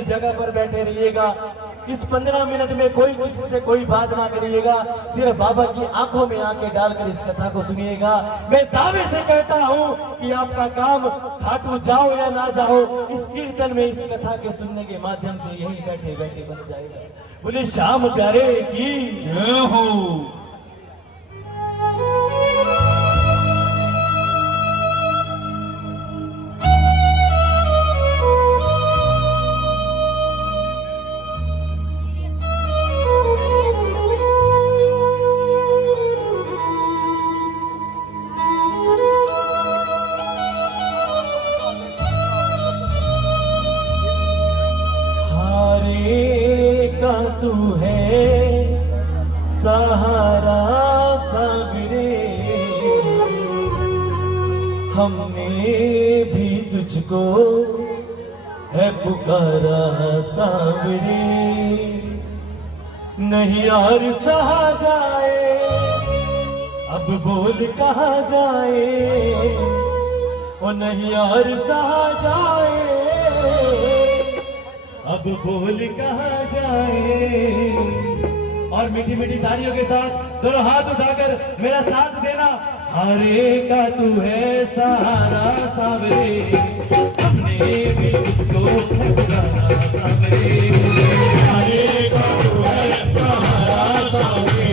जगह पर बैठे रहिएगा। इस 15 मिनट में कोई किसी से कोई बात ना करिएगा, सिर्फ बाबा की आंखों में आंखें डालकर इस कथा को सुनिएगा। मैं दावे से कहता हूं कि आपका काम खाटू जाओ या ना जाओ, इस कीर्तन में इस कथा के सुनने के माध्यम से यही बैठे बैठे बन जाएगा। बोले श्याम प्यारे की जय हो। तू है सहारा सावरे, हमने भी तुझको है पुकारा सावरे। नहीं और सहा जाए, अब बोल कहाँ जाए, वो नहीं और सहा जाए, अब बोल कहाँ जाए। और मीठी मीठी तालियों के साथ दोनों हाथ उठाकर मेरा साथ देना। हरे का तू है सहारा सावरे, हमने भी तुझको पुकारा सावरे। हरे का तू है सहारा सावरे,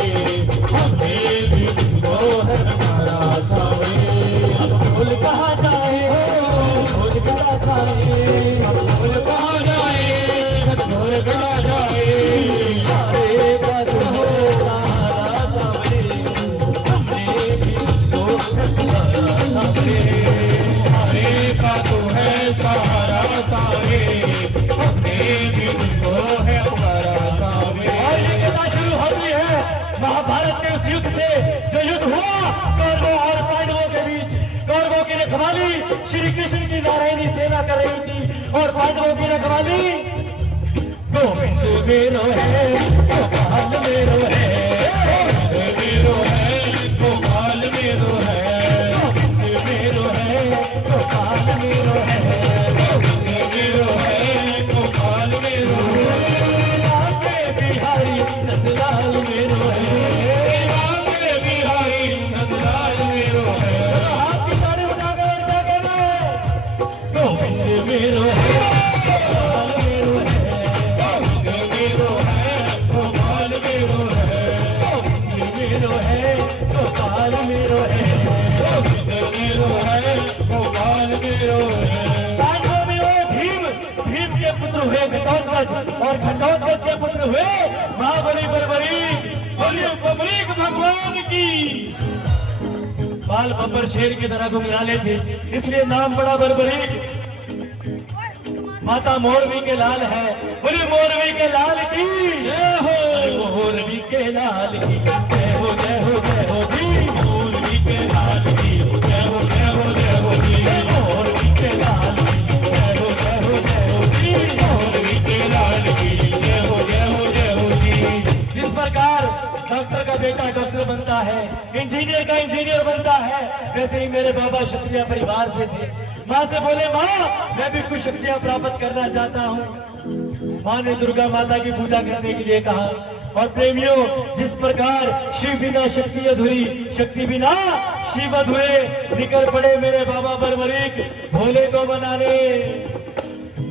हमने भी तुझको पुकारा सावरे। अब बोल कहाँ जाए, बोल कहाँ जाए, अब बोल कहाँ जाए, बोल कहाँ जाए। हरे का तू है सहारा सावरे, हमने भी तुझको पुकारा सावरे। हरे का तू है सहारा सावरे, हमने भी तुझको है पुकारा सावरे। और ये कथा शुरू होती है महाभारत के उस युद्ध से जो युद्ध हुआ कौरवों और पांडवों के बीच। कौरवों की रखवाली श्री कृष्ण की नारायणी सेना कर रही थी और पांडवों की रखवाली गोविंद मेरो है, गोपाल मेरो है, गोविंद मेरो है, गोपाल मेरो है, गोविंद मेरो है, गोपाल मेरो है, गोविंद मेरो है, गोपाल मेरो है। राधे बिहारी नंदलाल मेरो है, राधे बिहारी नंदलाल मेरो है। हाथ की ताली उठाकर क्या कहना है, गोविंद मेरो है, गोपाल मेरो है, मेरो है, गोपाल मेरो है, मेरो है, गोपाल मेरो है। पांडवों में वो भीम, भीम के पुत्र हुए घटोत्कच और घटोत्कच के पुत्र हुए महाबली बर्बरीक। बोलिए बर्बरीक भगवान की। बाल बब्बर शेर की तरह घुंघराले थे, इसलिए नाम पड़ा बर्बरीक। माता मोरवी के लाल है, बोलिए मोरवी के लाल की जय हो, मोरवी के लाल की जय हो, जय हो, जय हो जी। मोरवी के लाल की जय हो, जय हो, जय हो जी। मोरवी के लाल की जय हो, जय हो, जय हो जी। मोरवी के लाल की जय हो, जय हो, जय हो जी। जिस प्रकार डॉक्टर का बेटा डॉक्टर बनता है, इंजीनियर का इंजीनियर बनता है, वैसे ही मेरे बाबा क्षत्रिय परिवार से थे। माँ से बोले माँ मैं भी कुछ शक्तियां प्राप्त करना चाहता हूँ। माँ ने दुर्गा माता की पूजा करने के लिए कहा। और प्रेमियों, जिस प्रकार शिव बिना शक्ति अधूरी, शक्ति बिना शिव अधूरे, निकल पड़े मेरे बाबा बर्बरीक भोले को बनाने।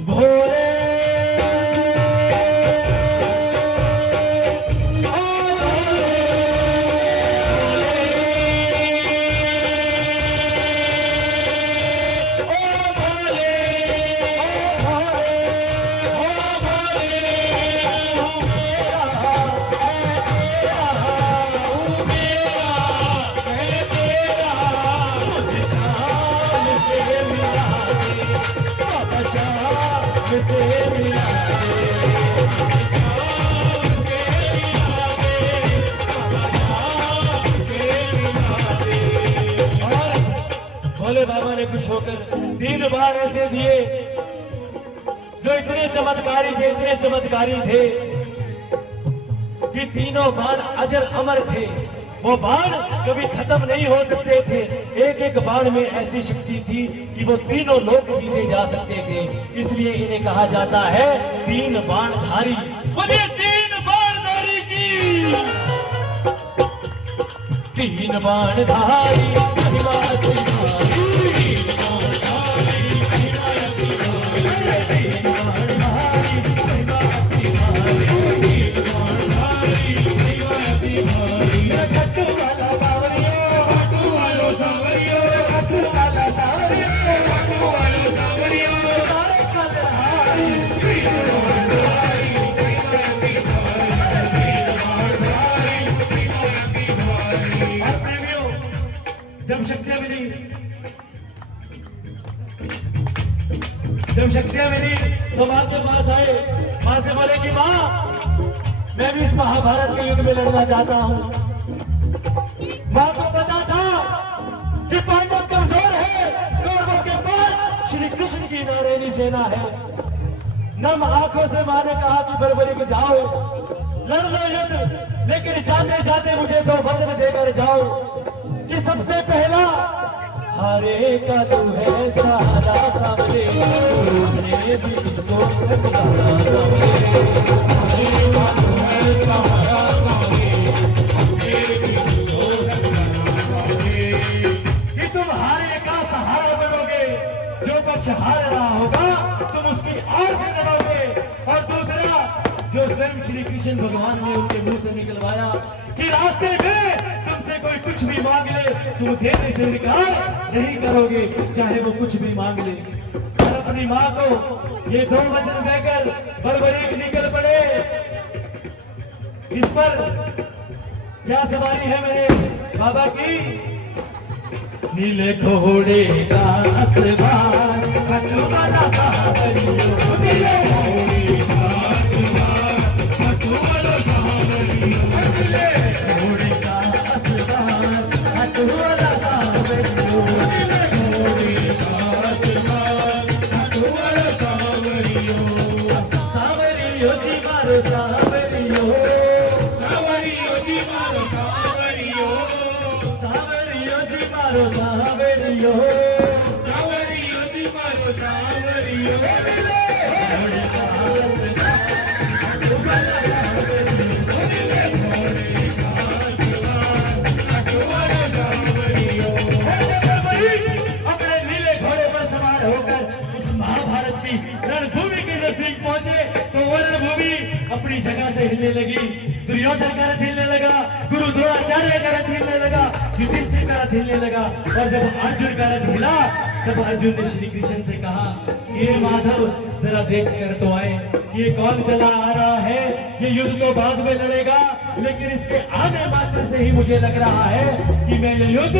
भोले से मिला भोले बाबा ने खुश होकर 3 बार ऐसे दिए जो इतने चमत्कारी थे, इतने चमत्कारी थे कि तीनों बाण अजर अमर थे। वो बाण कभी खत्म नहीं हो सकते थे। एक एक बाण में ऐसी शक्ति थी कि वो तीनों लोक जीते जा सकते थे। इसलिए इन्हें कहा जाता है तीन बाणधारी। बोलिए तीन बाणधारी की। तीन बाणधारी महिमा तुम्हारी। जब शक्तियां मिली तो मां के पास आए। मां से बोले कि मां, मैं भी इस महाभारत के युद्ध में लड़ना चाहता हूं। मां को पता था कि पांडव कमजोर है, कौरवों के पास श्री कृष्ण की नारायणी सेना है। नम आंखों से मां ने कहा कि बरबरी जाओ, लड़ लो युद्ध, लेकिन जाते जाते मुझे दो वचन देकर जाओ कि सबसे पहला, हारे का तू है सहारा सामने, हमने भी तुझको पुकारा सामने। हारे का तू है सहारा सामने, हमने भी तुझको पुकारा सामने। कि तुम हारे का सहारा बनोगे, जो पक्ष हार रहा होगा तुम उसकी आड़ से लड़ोगे। और दूसरा, जो स्वयं श्री कृष्ण भगवान ने उनके मुंह से निकलवाया कि रास्ते में तुमसे कोई कुछ भी मांग ले, तुम देने से इनकार नहीं करोगे, चाहे वो कुछ भी मांग ले। और अपनी मां को ये दो वचन देकर बरबरीक निकल पड़े। इस पर क्या सवारी है मेरे बाबा की? नीले घोड़े का आसमान, खटुवाला सावरियो, नीले घोड़े का आसमान, खटुवाला सावरियो, नीले घोड़े का आसमान, खटुवाला सावरियो, नीले घोड़े का आसमान, खटुवाला सावरियो। सावरियो जी मारो सावरियो, सावरियो जी मारो सावरियो, सावरियो जी मारो सावरियो, सावरियो जी मारो सावरियो। घोड़े का आसमान, खटुवाला सावरियो, नीले घोड़े का आसमान, खटुवाला सावरियो। अपने नीले घोड़े पर सवार होकर उस महाभारत की रणभूमि के नजदीक पहुंचे तो वो रणभूमि अपनी जगह से हिलने लगी। दुर्योधन का रथ हिलने लगा, गुरु द्रोणाचार्य का रथ हिलने लगा, युधिष्ठिर का रथ हिलने लगा। और जब अर्जुन का रथ हिला तब अर्जुन ने श्री कृष्ण से कहा, ये माधव जरा देख कर तो आए, ये कौन चला आ रहा है? ये युद्ध तो बाद में लड़ेगा, लेकिन इसके आने मात्र से ही मुझे लग रहा है कि मैं ये युद्ध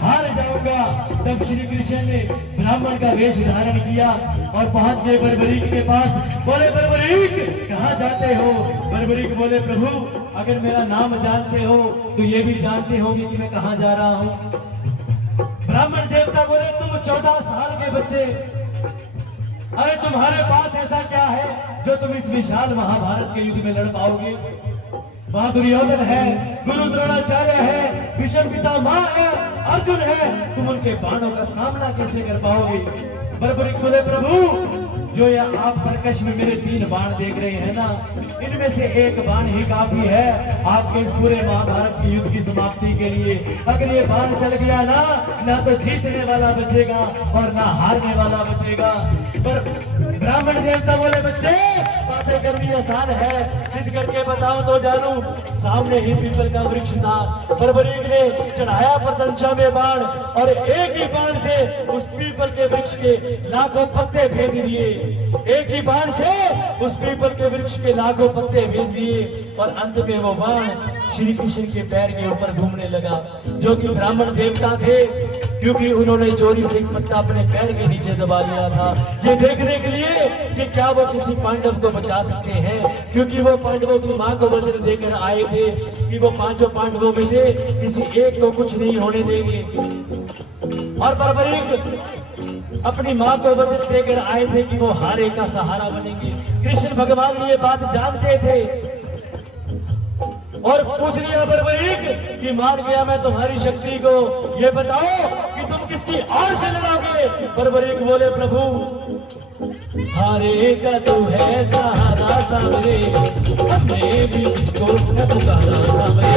हार जाऊंगा। तब श्री कृष्ण ने ब्राह्मण का वेश धारण किया और पहुंच गए बरबरीक के पास। बोले, बरबरीक कहाँ जाते हो? बरबरीक बोले, प्रभु अगर मेरा नाम जानते हो तो ये भी जानते होंगे कि मैं कहाँ जा रहा हूँ। ब्राह्मण देवता बोले, तुम 14 साल के बच्चे, अरे तुम्हारे पास ऐसा क्या है जो तुम इस विशाल महाभारत के युद्ध में लड़ पाओगे? वहां दुर्योधन है, गुरु द्रोणाचार्य है, भीष्म पितामह है, अर्जुन है, तुम उनके बाणों का सामना कैसे कर पाओगे? बरबरीक बोले, प्रभु जो ये आप तरकश में मेरे 3 बाण देख रहे हैं ना, इनमें से एक बाण ही काफी है आपके इस पूरे महाभारत के युद्ध की समाप्ति के लिए। अगर ये बाण चल गया ना तो जीतने वाला बचेगा और ना हारने वाला बचेगा। पर ब्राह्मण देवता बोले, बच्चे बातें करनी आसान है, सिद्ध करके बताओ तो जानू। सामने ही पीपल का वृक्ष था, बरबरीक ने चढ़ाया प्रतंचा में बाण और एक ही बाण से उस पीपल के वृक्ष के लाखों पत्ते भेद दिए। एक ही बाण से उस पीपल के वृक्ष के लाखों पत्ते भेज दिए और अंत में वो बाण श्री कृष्ण के पैर के ऊपर घूमने लगा, जो कि ब्राह्मण देवता थे, क्योंकि उन्होंने चोरी से एक पत्ता अपने पैर के नीचे दबा लिया था, ये देखने के लिए कि क्या वो किसी पांडव को बचा सकते हैं, क्योंकि वो पांडवों की मां को वचन देकर आए थे कि वो 5 पांडवों में से किसी एक को कुछ नहीं होने देंगे। और बरबरीक अपनी मां को वचन देकर आए थे कि वो हारे का सहारा बनेंगे। कृष्ण भगवान ये बात जानते थे। और पूछ लिया बर्बरीक कि मान गया मैं तुम्हारी शक्ति को, ये बताओ कि तुम किसकी आड़ से लड़ोगे। बर्बरीक बोले प्रभु हारे का तू है सहारा सामने, हमने भी तुझको न पुकारा सामने।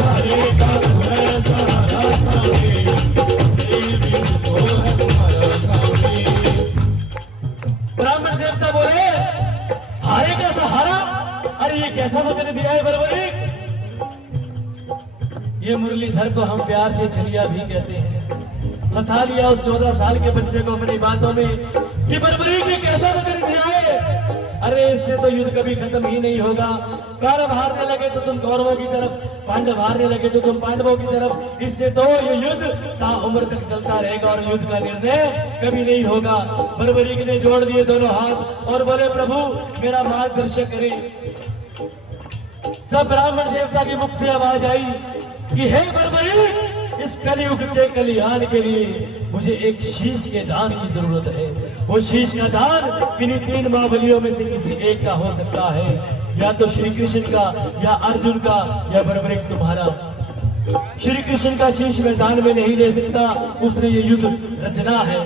हारे का तू है सहारा सामने, हमने भी तुझको न पुकारा सामने। ब्राह्मण देवता बोले हारे का सहारा, अरे ये कैसा वचन दिया है बर्बरीक। ये मुरलीधर को हम प्यार से छलिया भी कहते हैं। फंसा लिया उस 14 साल के बच्चे को अपनी बातों में कि बर्बरीक ने कैसा वचन दिया है। अरे इससे तो युद्ध कभी खत्म ही नहीं होगा। कौरव हारने लगे तो तुम कौरवों की तरफ, पांडव हारने लगे तो तुम पांडवों की तरफ। इससे तो ये युद्ध ताउम्र तक चलता रहेगा और युद्ध का निर्णय कभी नहीं होगा। बर्बरीक ने जोड़ दिए दोनों हाथ और बोले प्रभु मेरा मार्गदर्शन करें। तब ब्राह्मण देवता के मुख से आवाज आई कि हे बर्बरीक, इस कलयुग के कल्याण के लिए मुझे एक शीश के दान की जरूरत है। वो शीश का दान किन्हीं 3 महाबलियों में से किसी एक का हो सकता है, या तो श्री कृष्ण का, या अर्जुन का, या बर्बरीक तुम्हारा। श्री कृष्ण का शीश मैदान में नहीं ले सकता, उसने ये युद्ध रचना है।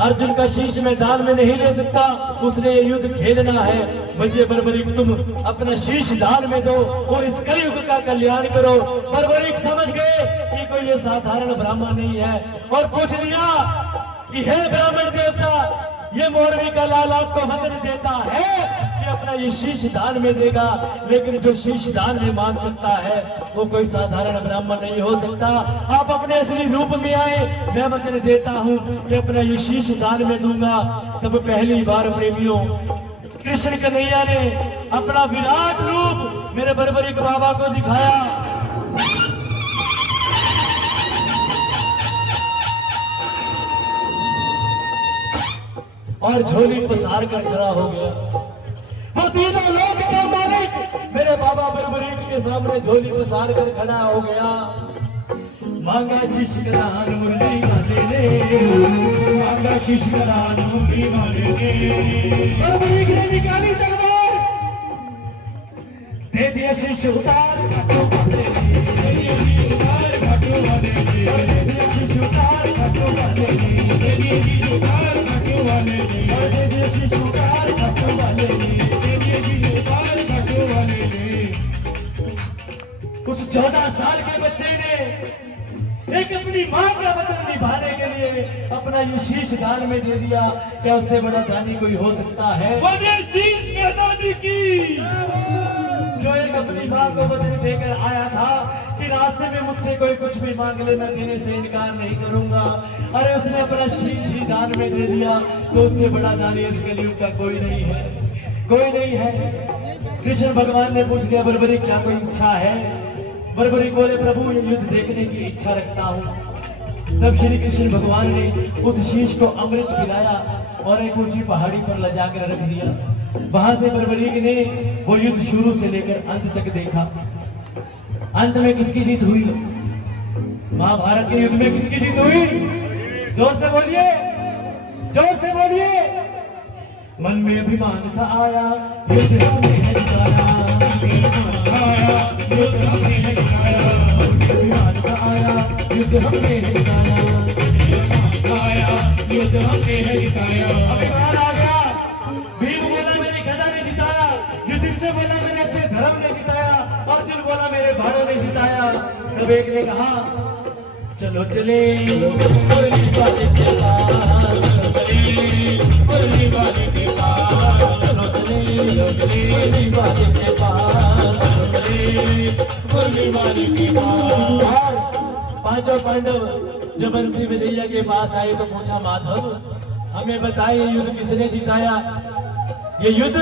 अर्जुन का शीश मैदान में नहीं ले सकता, उसने ये युद्ध खेलना है। बच्चे बर्बरीक तुम अपना शीश दान में दो और इस कलयुग का कल्याण करो। बर्बरीक समझ गए कि कोई ये साधारण ब्राह्मण नहीं है और पूछ लिया कि हे ब्राह्मण देवता, ये मोरवी का लाल आपको वचन देता है कि अपना ये शीश दान में देगा, लेकिन जो शीश दान में मांग सकता है वो कोई साधारण ब्राह्मण नहीं हो सकता। आप अपने असली रूप में आए, मैं वचन देता हूँ कि अपना ये शीश दान में दूंगा। तब पहली बार प्रेमियों कृष्ण कन्हैया ने अपना विराट रूप मेरे बर्बरीक बाबा को दिखाया और झोली पसार कर खड़ा हो गया। वो तीनों लोग का मालिक मेरे बाबा बर्बरीक के सामने झोली पसार कर खड़ा हो गया। मांगा शीश करान मुरली वाले ने, मांगा शीश करान मुरली वाले ने। बर्बरीक ने निकाली तलवार, दे दिया शीश उतार घाटों वाले ने, दे दिया शीश उतार घाटों वाले ने, दे दिया शीश उतार घाटों वाले ने, दे दिया शीश उतार घाटों वाले ने, दे दिया शीश उतार घाटों वाले ने, दे दिया शीश उतार घाटों वाले ने। उस 14 साल के बच्चे ने एक अपनी मां का वचन निभाने के लिए अपना ये शीश दान में दे दिया। क्या उससे बड़ा दानी कोई हो सकता है? शीश में दानी की जो एक अपनी मां को वचन देकर आया था कि रास्ते में मुझसे कोई कुछ भी मांग ले मैं देने से इनकार नहीं करूंगा। अरे उसने अपना शीश ही दान में दे दिया, तो उससे बड़ा दानी इस कलयुग का कोई नहीं है, कोई नहीं है। कृष्ण भगवान ने पूछ लिया बर्बरीक क्या कोई इच्छा है? बर्बरीक बोले प्रभु ये युद्ध देखने की इच्छा रखता हूँ। तब श्री कृष्ण भगवान ने उस शीश को अमृत पिलाया और एक ऊंची पहाड़ी पर ले जाकर रख दिया। वहां से बर्बरीक ने वो युद्ध शुरू से लेकर अंत तक देखा। अंत में किसकी जीत हुई? महाभारत के युद्ध में किसकी जीत हुई? जोर से बोलिए, जोर से बोलिए। मन में अभिमान था आया, युद्ध हमने है जिताया, आया युद्ध हमने है जिताया, अभिमान था आया, युद्ध हमने है जिताया, आया युद्ध हमने है जिताया। अभिमान आ गया, भीम बोला मेरी गदा ने जिताया, युधिष्ठिर बोला मेरे अच्छे धर्म ने जिताया, अर्जुन बोला मेरे भाइयों ने जिताया। तब एक ने कहा चलो चले मुरली वाले के पास, मुरली वाले के पास, चलो चले मुरली वाले के पास, मुरली वाले के पास। पांचों पांडव जब बंसी विजया के पास आए तो पूछा माधव हमें बताइए युद्ध किसने जिताया? ये युद्ध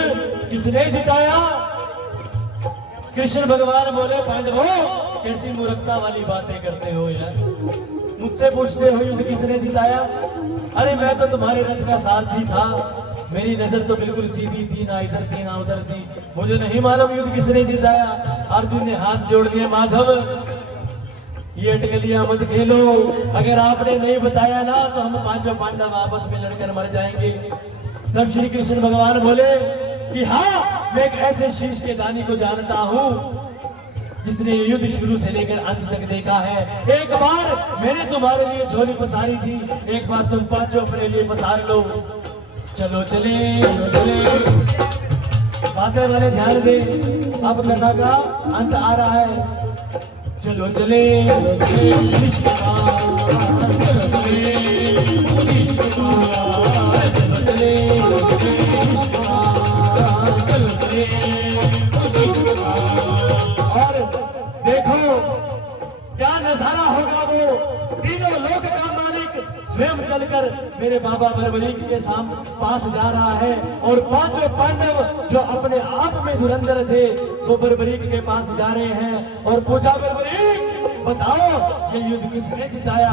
किसने जिताया? कृष्ण भगवान बोले पांडवों कैसी मूर्खता वाली बातें करते हो यार, मुझसे पूछते हो युद्ध किसने जिताया? अरे मैं तो तुम्हारे रथ का सारथी था, मेरी नजर तो बिल्कुल सीधी थी, ना इधर थी ना उधर थी, मुझे नहीं मालूम युद्ध किसने जिताया। अर्जुन ने हाथ जोड़ दिए माधव ये अटकलियां मत खेलो, अगर आपने नहीं बताया ना तो हम पांचों पांडव आपस में लड़कर मर जाएंगे। तब श्री कृष्ण भगवान बोले कि हाँ मैं एक ऐसे शीश के दानी को जानता हूँ जिसने ये युद्ध शुरू से लेकर अंत तक देखा है। एक बार मैंने तुम्हारे लिए झोली पसारी थी, एक बार तुम पांचों अपने लिए पसार लो। चलो चले चले, बातें वाले ध्यान दे, अब कथा का अंत आ रहा है। चलो चले शीश के पास, चलो चले शीश के पास, चलो चले शीश के पास, चलो चले शीश के पास। और देखो क्या नजारा होगा, वो तीनों लोक का मालिक स्वयं चलकर मेरे बाबा बर्बरीक के पास जा रहा है। और पांचों पांडव जो अपने आप में धुरंधर थे वो बर्बरीक के पास जा रहे हैं और पूछा, बर्बरीक बताओ ये युद्ध किसने जिताया?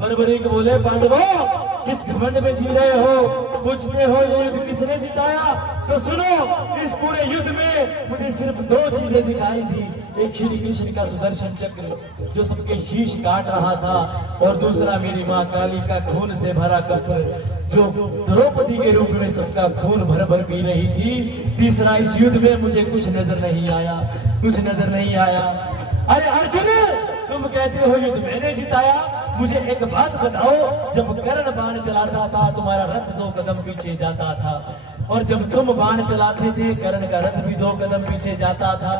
बर्बरीक बोले, पांडवों किस घमंड में जी रहे हो, पूछते हो ये युद्ध किसने जिताया? तो सुनो, इस पूरे युद्ध में मुझे सिर्फ दो चीजें दिखाई दी। एक श्री कृष्ण का सुदर्शन चक्र जो सबके शीश काट रहा था, और दूसरा मेरी माँ काली का खून से भरा कप जो द्रौपदी के रूप में सबका खून भर भर पी रही थी। तीसरा, इस युद्ध में मुझे कुछ नजर नहीं आया, कुछ नजर नहीं आया। अरे अर्जुन, तुम कहते हो युद्ध मैंने जिताया, मुझे एक बात बताओ, जब कर्ण बाण चलाता था तुम्हारा रथ 2 कदम पीछे जाता था, और जब तुम बाण चलाते थे कर्ण का रथ भी 2 कदम पीछे जाता था।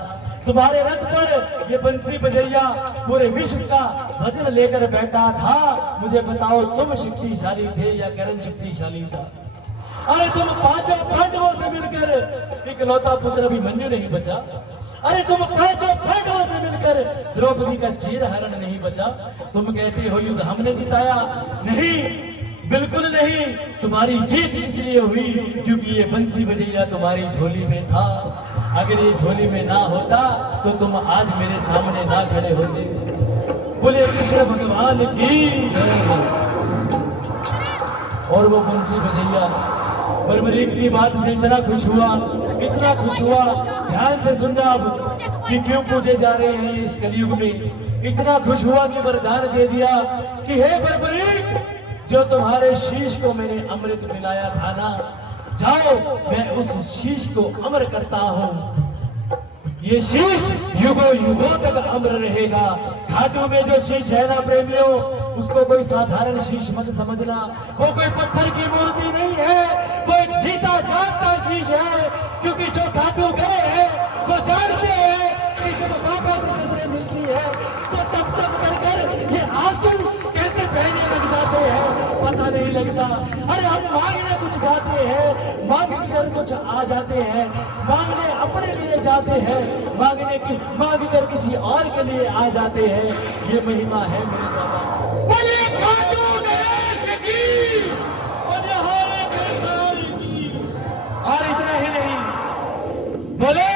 तुम्हारे रथ पर ये बंसी बजैया पूरे विश्व का वजन लेकर बैठा था। मुझे बताओ, तुम शक्तिशाली थे या कर्ण शक्तिशाली था? अरे तुम पांचों पांडवों से मिलकर इकलौता पुत्र अभिमन्यु नहीं बचा। अरे तुम पांचों पांडवों से मिलकर द्रौपदी का चीर हरण नहीं बचा। तुम कहते हो युद्ध हमने जिताया? नहीं, बिल्कुल नहीं। तुम्हारी जीत इसलिए हुई क्योंकि ये बंसी बजैया तुम्हारी झोली में था। अगर ये झोली में ना होता तो तुम आज मेरे सामने ना खड़े होते। बोले कृष्ण भगवान की। और वो बंसी बजैया बर्बरीक की बात से इतना खुश हुआ, इतना खुश हुआ, ध्यान से सुनना अब कि क्यों पूजे जा रहे हैं इस कलयुग में। इतना खुश हुआ कि वरदान दे दिया कि हे बर्बरीक, जो तुम्हारे शीश को मैंने अमृत पिलाया था ना, जाओ मैं उस शीश को अमर करता हूँ। ये शीश युगों युगों तक अमर रहेगा। घाटों में जो शीश है ना प्रेमियों, उसको कोई साधारण शीश मत समझना। वो कोई पत्थर की मूर्ति नहीं है, वो एक जीता जागता शीश है। क्योंकि जो घाटों गए हैं वो जानते हैं कि जब बाबा से नजरें मिलती है तो तब तब कर ये आंसू कैसे बहने लग जाते हैं पता नहीं लगता। अरे हम मांगने कुछ जाते हैं, मांग कर कुछ आ जाते हैं, मांगने अपने लिए जाते हैं, मांग कर किसी और के लिए आ जाते हैं। ये महिमा है मेरे बाबा। बोले घाटों गणेश की, बोले हरे कृष्ण की। और इतना ही नहीं, बोले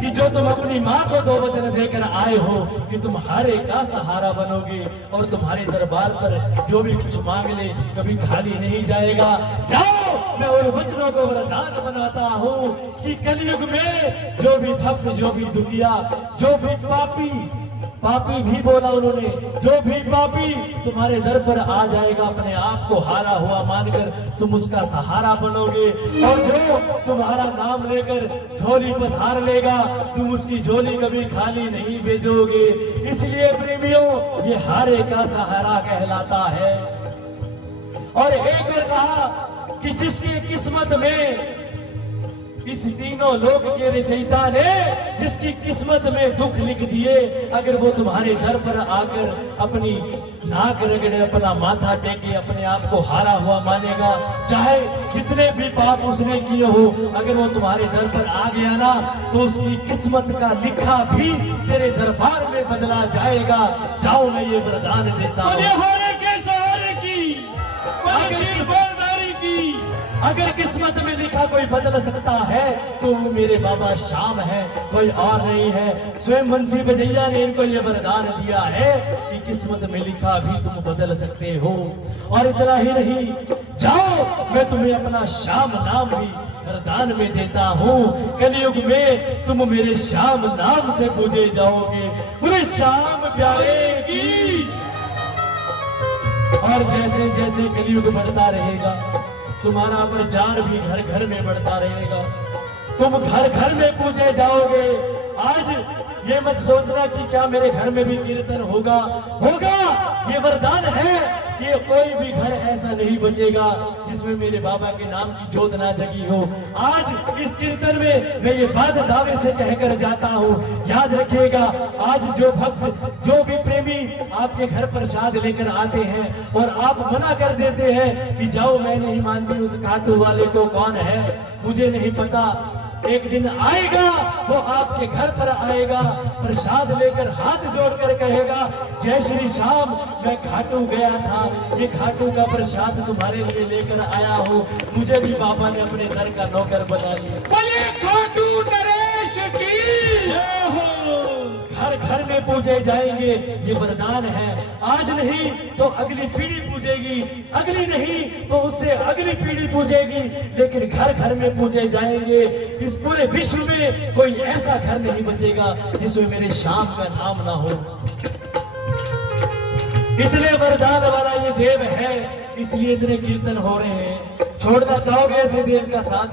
कि जो तुम अपनी माँ को 2 वचन देकर आए हो कि तुम हर एक का सहारा बनोगे और तुम्हारे दरबार पर जो भी कुछ मांग ले कभी खाली नहीं जाएगा। जाओ, मैं उन वचनों को वरदान बनाता हूँ कि कलयुग में जो भी भक्त, जो भी दुखिया, जो भी पापी भी बोला उन्होंने, जो भी पापी तुम्हारे दर पर आ जाएगा अपने आप को हारा हुआ मानकर, तुम उसका सहारा बनोगे। और जो तुम्हारा नाम लेकर झोली पसार लेगा, तुम उसकी झोली कभी खाली नहीं भेजोगे। इसलिए प्रेमियों, ये हारे का सहारा कहलाता है। और एक और कहा कि जिसकी किस्मत में, इस तीनों लोक के रचयिता ने जिसकी किस्मत में दुख लिख दिए, अगर वो तुम्हारे दर पर आकर अपनी नाक रगड़े, अपना माथा टेके, अपने आप को हारा हुआ मानेगा, चाहे जितने भी पाप उसने किए हो, अगर वो तुम्हारे दर पर आ गया ना, तो उसकी किस्मत का लिखा भी तेरे दरबार में बदला जाएगा। जाओ, मैं ये वरदान देता हूं। अगर किस्मत में लिखा कोई बदल सकता है तो वो मेरे बाबा श्याम है, कोई और नहीं है। स्वयं बंसी बजैया ने इनको ये वरदान दिया है कि किस्मत में लिखा भी तुम बदल सकते हो। और इतना ही नहीं, जाओ, मैं तुम्हें अपना श्याम नाम भी वरदान में देता हूँ। कलयुग में तुम मेरे श्याम नाम से पूजे जाओगे। पूरे श्याम प्यारे की। और जैसे जैसे कलयुग बढ़ता रहेगा, तुम्हारा प्रचार भी घर घर में बढ़ता रहेगा, तुम घर घर में पूजे जाओगे। आज ये मत सोचना कि क्या मेरे घर में भी कीर्तन होगा। होगा, ये वरदान है कि कोई भी घर ऐसा नहीं बचेगा जिसमें मेरे बाबा के नाम की जोत ना जगी हो। आज इस कीर्तन में मैं ये बात दावे से कहकर जाता हूँ, याद रखिएगा, आज जो भक्त, जो भी प्रेमी आपके घर प्रसाद लेकर आते हैं और आप मना कर देते हैं कि जाओ, मैं नहीं मानती उस खाटू वाले को, कौन है मुझे नहीं पता, एक दिन आएगा वो आपके घर पर आएगा, प्रसाद लेकर हाथ जोड़कर कहेगा, जय श्री श्याम, मैं खाटू गया था, ये खाटू का प्रसाद तुम्हारे लिए लेकर आया हूँ, मुझे भी बाबा ने अपने घर का नौकर बना लिया। बोले खाटू नरेश की जय हो। घर घर में पूजे जाएंगे, ये वरदान है। आज नहीं तो अगली पीढ़ी पूजेगी, अगली नहीं तो उससे अगली पीढ़ी पूजेगी, लेकिन घर घर में पूजे जाएंगे। इस पूरे विश्व में कोई ऐसा घर नहीं बचेगा जिसमें मेरे श्याम का नाम ना हो। इतने वरदान वाला ये देव है, इसलिए इतने कीर्तन हो रहे हैं। छोड़ना चाहोगे ऐसे देव का साथ?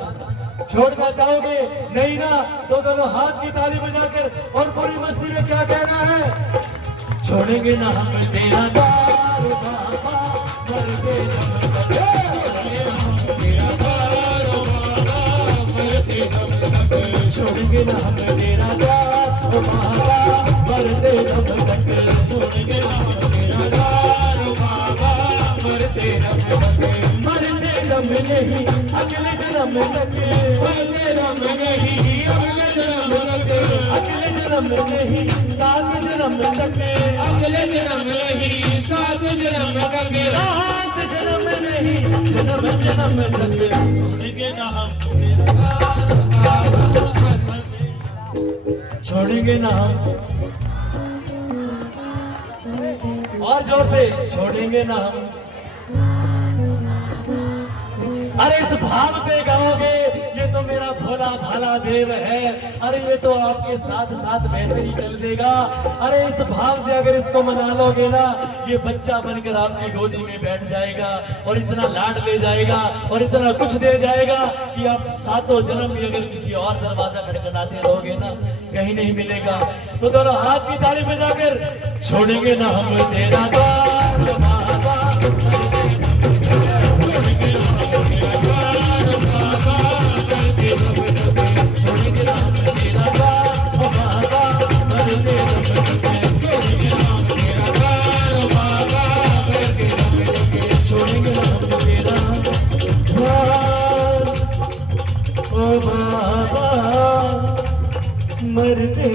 छोड़ना चाहोगे? नहीं ना, तो दोनों हाथ की ताली बजाकर और पूरी मस्ती में क्या कहना है? छोड़ेंगे ना हम तेरा द्वार बाबा, मरते दम तक। तेरा द्वार बाबा, मरते दम तक। छोड़ेंगे ना हम तेरा द्वार बाबा, मरते दम तक। छोड़ेंगे ना हम तेरा द्वार बाबा, मरते दम तक। मरते दम नहीं अगले जन्म तक, मरते दम नहीं अगले जन्म तक, अगले जन्म नहीं सात जन्म तक, अगले जन्म नहीं 7 जन्म तक, 7 जन्म नहीं जन्म जन्म तक। छोड़ेंगे ना हम छोड़ेंगे ना हम, और जोर से छोड़ेंगे ना हम। अरे इस भाव से गाओगे, ये तो मेरा भोला भाला देव है, अरे ये तो आपके साथ साथ वैसे ही चल देगा। अरे इस भाव से अगर इसको मना लोगे ना, ये बच्चा बनकर आपकी गोदी में बैठ जाएगा और इतना लाड ले जाएगा और इतना कुछ दे जाएगा कि आप 7 जन्म भी अगर किसी और दरवाजा खटखटाते रहोगे ना, कहीं नहीं मिलेगा। तो दोनों हाथ की ताली बजाकर छोड़ेंगे ना हम तेरा द्वार बाबा, मरते